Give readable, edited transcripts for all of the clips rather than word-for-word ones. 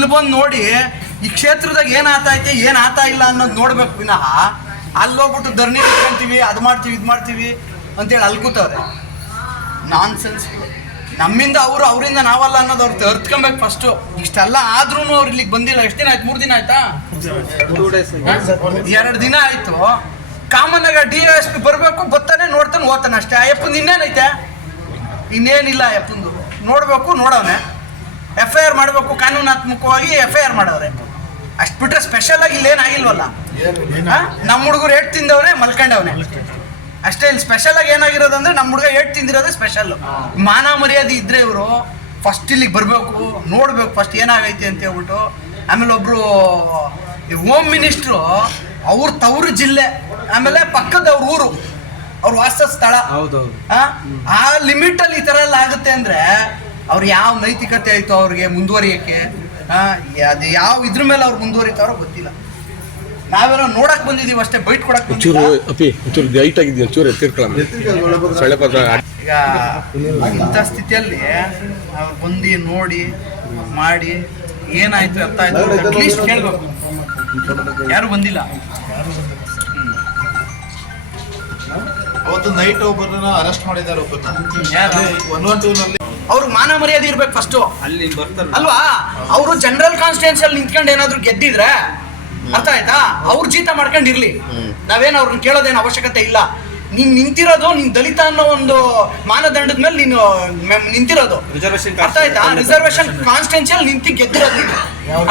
ಇಲ್ಲಿ ಬಂದು ನೋಡಿ ಈ ಕ್ಷೇತ್ರದಾಗ ಏನ್ ಆತೈತೆ ಏನ್ ಆತಾ ಇಲ್ಲ ಅನ್ನೋದು ನೋಡ್ಬೇಕು ವಿನಃ ಅಲ್ಲೋಗ್ಬಿಟ್ಟು ಧರಣಿ ಇಟ್ಕೊಂತೀವಿ ಅದು ಮಾಡ್ತೀವಿ ಇದು ಮಾಡ್ತೀವಿ ಅಂತೇಳಿ ಅಲ್ಕೂತವ್ರೆ. ನಾನ್ ಸೆನ್ಸ್. ನಮ್ಮಿಂದ ಅವರು ಅವರಿಂದ ನಾವಲ್ಲ ಅನ್ನೋದು ಅವ್ರು ಅರ್ತ್ಕೊಬೇಕು ಫಸ್ಟು. ಇಷ್ಟೆಲ್ಲ ಆದ್ರೂ ಅವ್ರು ಇಲ್ಲಿಗೆ ಬಂದಿಲ್ಲ. ಎಷ್ಟು ದಿನ ಆಯ್ತು? 3 ದಿನ ಆಯ್ತಾ? 2 ದಿನ ಆಯ್ತು. ಕಾಮನ್ ಆಗ DSP ಬರ್ಬೇಕು, ಬರ್ತಾನೆ, ನೋಡ್ತಾನೆ, ಹೋಗ್ತಾನೆ ಅಷ್ಟೇ. ಅಯ್ಯಪ್ಪಂದು ಇನ್ನೇನೈತೆ? ಇನ್ನೇನಿಲ್ಲ ಅಯ್ಯಪ್ಪಂದು. ನೋಡ್ಬೇಕು, ನೋಡವ್ನೆ. FIR ಮಾಡಬೇಕು, ಕಾನೂನಾತ್ಮಕವಾಗಿ FIR ಮಾಡವ್ರೆ. ಅಷ್ಟು ಬಿಟ್ರೆ ಸ್ಪೆಷಲ್ ಆಗಿ ಇಲ್ಲೇನಾಗಿಲ್ವಲ್ಲ. ನಮ್ಮ ಹುಡುಗರು 8 ತಿಂದವ್ರೆ, ಮಲ್ಕೊಂಡವ್ನೆ ಅಷ್ಟೇ. ಇಲ್ಲಿ ಸ್ಪೆಷಲ್ ಆಗಿ ಏನಾಗಿರೋದಂದ್ರೆ ನಮ್ಮ ಹುಡುಗ 8 ತಿಂದಿರೋದೇ ಸ್ಪೆಷಲ್. ಮಾನ ಮರ್ಯಾದೆ ಇದ್ರೆ ಇವರು ಫಸ್ಟ್ ಇಲ್ಲಿಗೆ ಬರಬೇಕು, ನೋಡ್ಬೇಕು ಫಸ್ಟ್ ಏನಾಗೈತಿ ಅಂತ ಹೇಳ್ಬಿಟ್ಟು. ಆಮೇಲೆ ಒಬ್ರು ಹೋಮ್ ಮಿನಿಸ್ಟ್ರು ಅವ್ರ ತವರು ಜಿಲ್ಲೆ, ಆಮೇಲೆ ಪಕ್ಕದ ಅವ್ರ ಊರು, ಅವ್ರ ವಾಸ ಸ್ಥಳ, ಆ ಲಿಮಿಟ್ ಅಲ್ಲಿ ಈ ತರ ಎಲ್ಲ ಆಗುತ್ತೆ ಅಂದ್ರೆ ಅವ್ರು ಯಾವ ನೈತಿಕತೆ ಆಯ್ತು ಅವ್ರಿಗೆ ಮುಂದುವರಿಯಕ್ಕೆ? ಅದು ಯಾವ ಇದ್ರ ಮೇಲೆ ಅವ್ರು ಮುಂದುವರಿತಾರೋ ಗೊತ್ತಿಲ್ಲ. ನಾವೇನೋ ನೋಡಕ್ ಬಂದಿದೀವಿ ಅಷ್ಟೇ, ಬೈಟ್ ಕೊಡಕ್. ಈಗ ಇಂಥ ಸ್ಥಿತಿಯಲ್ಲಿ ಬಂದು ನೋಡಿ ಮಾಡಿ ಏನಾಯ್ತು ಅರ್ಥ ಆಯ್ತು ಅಟ್ಲೀಸ್ಟ್ ಕೇಳ್ಬೇಕು. ಯಾರು ಬಂದಿಲ್ಲ. ಅವತ್ತು ನೈಟ್ ಒಬ್ಬರನ್ನ ಅರೆಸ್ಟ್ ಮಾಡಿದ್ದಾರೆ. ಅವ್ರಿಗೆ ಮಾನ ಮರ್ಯಾದೆ ಇರ್ಬೇಕು ಫಸ್ಟ್ ಅಲ್ಲಿ ಬರ್ತಾರೆ ಅಲ್ವಾ? ಅವರು ಜನರಲ್ ಕಾನ್ಸ್ಟಿಟ್ಯೂನ್ಸಿಯಲ್ಲಿ ನಿಂತ್ಕೊಂಡು ಏನಾದ್ರು ಗೆದ್ದಿದ್ರೆ ಅರ್ಥ ಆಯ್ತಾ, ಅವ್ರ ಜೀತ ಮಾಡ್ಕೊಂಡಿರ್ಲಿ. ನಾವೇನು ಅವ್ರನ್ನ ಕೇಳೋದೇನು ಅವಶ್ಯಕತೆ ಇಲ್ಲ. ನೀನ್ ನಿಂತಿರೋದು ನೀನ್ ದಲಿತ ಅನ್ನೋ ಒಂದು ಮಾನದಂಡದ ಮೇಲೆ ನೀನು ನಿಂತಿರೋದು, ಅರ್ಥ ಆಯ್ತಾ? ರಿಸರ್ವೇಶನ್ ಕಾನ್ಸ್ಟಿಟ್ಯೂನ್ಸಿಯಲ್ಲಿ ನಿಂತಿ ಗೆದ್ದಿರೋದು ನೀನು,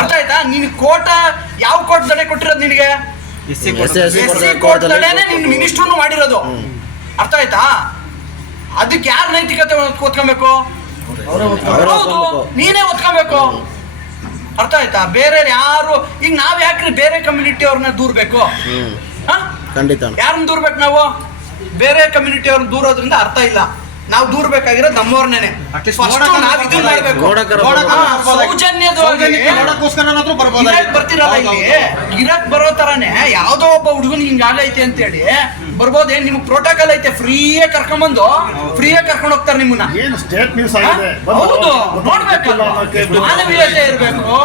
ಅರ್ಥ ಆಯ್ತಾ? ನೀನ್ ಕೋಟ ಯಾವ ಕೋರ್ಟ್ ದಡೆ ಕೊಟ್ಟಿರೋದು ನಿನಗೆ? SC ಕೋರ್ಟ್ ದಡೆನೆ ನೀನ್ ಮಿನಿಸ್ಟ್ರು ಮಾಡಿರೋದು, ಅರ್ಥ ಆಯ್ತಾ? ಅದಕ್ಕೆ ಯಾರು ನೈತಿಕತೆ ಓದ್ಕೊಬೇಕು? ಹೌದು, ನೀನೇ ಓದ್ಕೊಬೇಕು, ಅರ್ಥ ಆಯ್ತಾ? ಬೇರೆ ಯಾರು ಈಗ ನಾವ್ ಯಾಕ್ರಿ ಬೇರೆ ಕಮ್ಯುನಿಟಿ ಅವ್ರನ್ನ ದೂರ್ಬೇಕು? ಯಾರನ್ನ ದೂರ್ಬೇಕು ನಾವು? ಬೇರೆ ಕಮ್ಯುನಿಟಿ ಅವ್ರನ್ನ ದೂರೋದ್ರಿಂದ ಅರ್ಥ ಇಲ್ಲ. ನಾವು ದೂರ್ಬೇಕಾಗಿರೋದು ನಮ್ಮವ್ರನ್ನೇ. ಬರ್ತಿರಲ್ಲ ಇಲ್ಲಿ ಇರಕ್ ಬರೋ ತರಾನೇ ಯಾವ್ದೋ ಒಬ್ಬ ಹುಡುಗನ್ ಹಿಂಗ ಆಗೈತೆ ಅಂತ ಹೇಳಿ ಬರ್ಬೋದೇ? ನಿಮ್ಗೆ ಪ್ರೋಟೋಕಾಲ್ ಐತೆ, ಫ್ರೀಯಾಗಿ ಕರ್ಕೊಂಡ್ಬಂದು ಫ್ರೀಯಾಗಿ ಕರ್ಕೊಂಡು ಹೋಗ್ತಾರೆ ನಿಮ್ಮನ್ನ. ಹೌದು, ನೋಡ್ಬೇಕಲ್ಲ, ಮಾನವೀಯತೆ ಇರ್ಬೇಕು,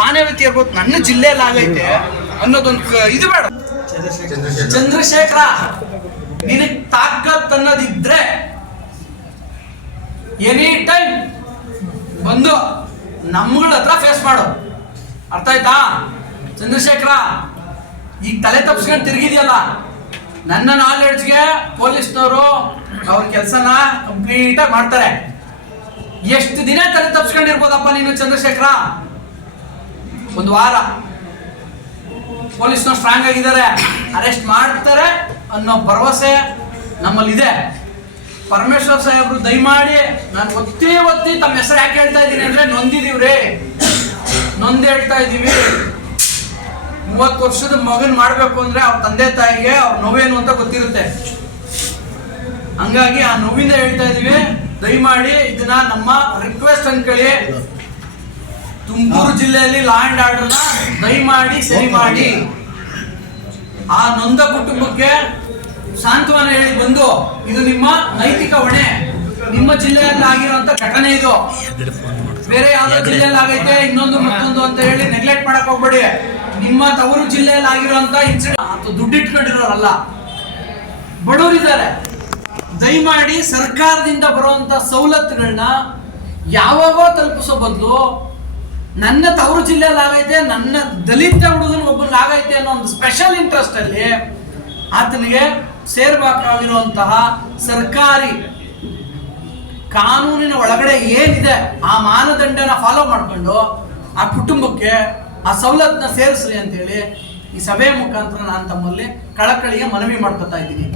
ಮಾನವೀಯತೆ ಇರ್ಬೋದು. ನನ್ನ ಜಿಲ್ಲೆಯಲ್ಲಿ ಆಗೈತೆ ಅನ್ನೋದೊಂದು ಇದು ಬೇಡ. ಚಂದ್ರಶೇಖರ, ನಿನಗ್ ತಾಕತ್ ಅನ್ನೋದಿದ್ರೆ ಎನಿ ಟೈಮ್ ಬಂದು ನಮ್ಗಳ ಹತ್ರ ಫೇಸ್ ಮಾಡು, ಅರ್ಥ ಆಯ್ತಾ? ಚಂದ್ರಶೇಖರ, ಈಗ ತಲೆ ತಪ್ಸ್ಕೊಂಡು ತಿರುಗಿದ್ಯಲ್ಲ, ನನ್ನ ನಾಲೆಡ್ಜ್ಗೆ ಪೊಲೀಸ್ನವರು ಅವ್ರ ಕೆಲಸನ ಕಂಪ್ಲೀಟ್ ಆಗಿ ಮಾಡ್ತಾರೆ. ಎಷ್ಟು ದಿನ ತಲೆ ತಪ್ಸ್ಕೊಂಡಿರ್ಬೋದಪ್ಪ ನೀನು ಚಂದ್ರಶೇಖರ? 1 ವಾರ. ಪೊಲೀಸ್ನವ್ರು ಸ್ಟ್ರಾಂಗ್ ಆಗಿದ್ದಾರೆ, ಅರೆಸ್ಟ್ ಮಾಡ್ತಾರೆ ಅನ್ನೋ ಭರವಸೆ ನಮ್ಮಲ್ಲಿದೆ. ಪರಮೇಶ್ವರ್ ಸಾಹೇಬ್ರು ದಯಮಾಡಿ, ನಾನು ಒತ್ತಿ ತಮ್ಮ ಹೆಸರು ಯಾಕೆ ಹೇಳ್ತಾ ಇದ್ದೀನಿ ಅಂದ್ರೆ ನೊಂದಿದೀವ್ರಿ, ನೊಂದು ಹೇಳ್ತಾ ಇದೀವಿ. 30 ವರ್ಷದ ಮಗನ್ ಮಾಡ್ಬೇಕು ಅಂದ್ರೆ ಅವ್ರ ತಂದೆ ತಾಯಿಗೆ ಅವ್ರ ನೋವೇನು ಅಂತ ಗೊತ್ತಿರುತ್ತೆ. ಹಂಗಾಗಿ ಆ ನೋವಿಂದ ಹೇಳ್ತಾ ಇದೀವಿ. ದಯಮಾಡಿ ಇದನ್ನ ನಮ್ಮ ರಿಕ್ವೆಸ್ಟ್ ಅನ್ಕೊಳ್ಳಿ. ತುಮಕೂರು ಜಿಲ್ಲೆಯಲ್ಲಿ ಲಾ ಅಂಡ್ ಆರ್ಡರ್ನ ದಯಮಾಡಿ ಸರಿ ಮಾಡಿ. ಆ ನೊಂದ ಕುಟುಂಬಕ್ಕೆ ಸಾಂತ್ವನ ಹೇಳಿ ಬಂದು, ಇದು ನಿಮ್ಮ ನೈತಿಕ ಹೊಣೆ, ನಿಮ್ಮ ಜಿಲ್ಲೆಯಲ್ಲಿ ಆಗಿರುವಂತ ಘಟನೆ ಇದು. ಬೇರೆ ಯಾವ್ದೋ ಜಿಲ್ಲೆಯಲ್ಲಿ ಆಗೈತೆ ಇನ್ನೊಂದು ಮತ್ತೊಂದು ಅಂತ ಹೇಳಿ ನೆಗ್ಲೆಕ್ಟ್ ಮಾಡಕ್ ಹೋಗ್ಬೇಡಿ. ನಿಮ್ಮ ತವರು ಜಿಲ್ಲೆಯಲ್ಲಿ ಆಗಿರುವಂತ ಇನ್ಸಿಡೆಂಟ್ ದುಡ್ಡು ಇಟ್ಕೊಂಡಿರೋರಲ್ಲ, ಬಡವರಿದ್ದಾರೆ. ದಯಮಾಡಿ ಸರ್ಕಾರದಿಂದ ಬರುವಂತ ಸವಲತ್ತುಗಳನ್ನ ಯಾವಾಗ ತಲುಪಿಸೋ ಬದಲು ನನ್ನ ತವರು ಜಿಲ್ಲೆಯಲ್ಲಿ ಆಗೈತೆ, ನನ್ನ ದಲಿತ ಹುಡುಗನ ಒಬ್ಬನಿಗೆ ಆಗೈತೆ ಅನ್ನೋ ಒಂದು ಸ್ಪೆಷಲ್ ಇಂಟ್ರೆಸ್ಟ್ ಅಲ್ಲಿ ಆತನಿಗೆ ಸೇರ್ಬೇಕಾಗಿರುವಂತಹ ಸರ್ಕಾರಿ ಕಾನೂನಿನ ಒಳಗಡೆ ಏನಿದೆ ಆ ಮಾನದಂಡನ ಫಾಲೋ ಮಾಡಿಕೊಂಡು ಆ ಕುಟುಂಬಕ್ಕೆ ಆ ಸವಲತ್ತನ್ನ ಸೇರಿಸ್ರಿ ಅಂತೇಳಿ ಈ ಸಭೆಯ ಮುಖಾಂತರ ನಾನು ತಮ್ಮಲ್ಲಿ ಕಳಕಳಿಗೆ ಮನವಿ ಮಾಡ್ಕೊತಾ ಇದ್ದೀನಿ.